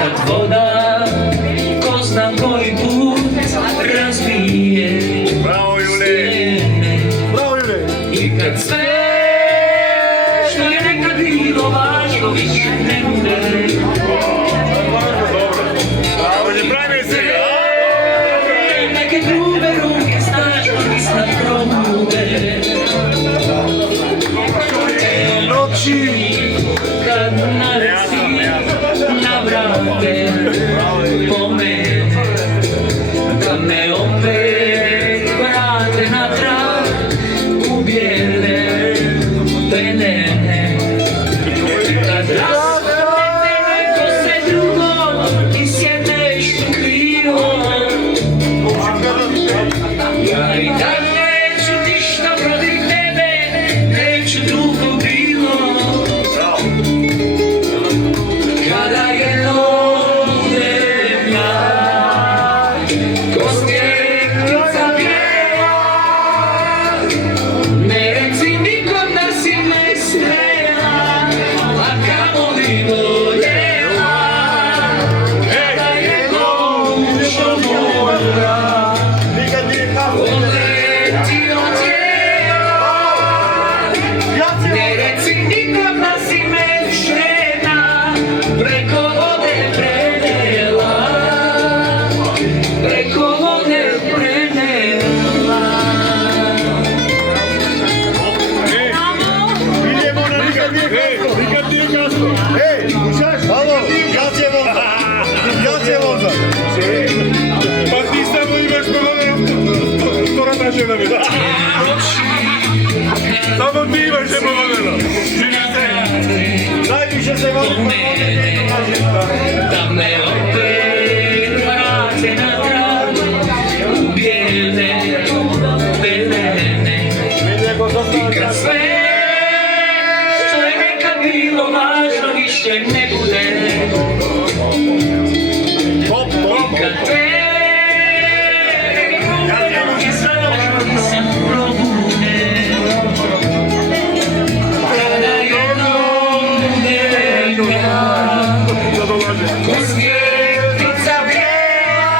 kad voda ko zna koji put razbije stijene. I kad sve što je nekad bilo važno više ne bude. Neke grube ruke snažno iznad probude. Kad nareci navrate po mene, da me opet vrate natrag u bijele penene. Kad raspravite neko se drugo i sjedneš u krivo, ja i dalje ću ništa protiv tebe, neću drugo bilo. Kada jednom budem ja, ko snijegnica bijela, ne reci nikom da si me smela, a kamoli voljela. Kada jednom dušo moja poleti od tijela, ne reci nikom da si me žena preko vode prenela, preko vode prenela. Nikad nije kasno. Ej, slušaš? Alo, kad je voza? Kad je voza? Pa ti samo imaš to naše da mi da. Samo ti imaš nepovodeno. Najviše se vodi da me opet vrate natrag u bijele penene. I kad sve što je nekad bilo važno više ne bude. I kad te ruke snažno iznad probude. Kada jednom budem ja, ko snijegnica bijela,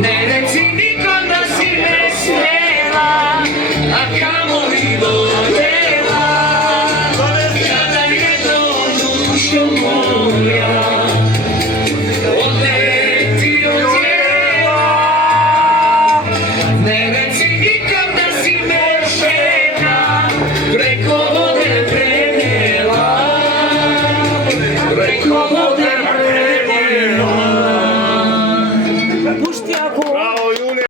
ne reci nikom da si me smela, a kamoli voljela. Kada jednom dušo moja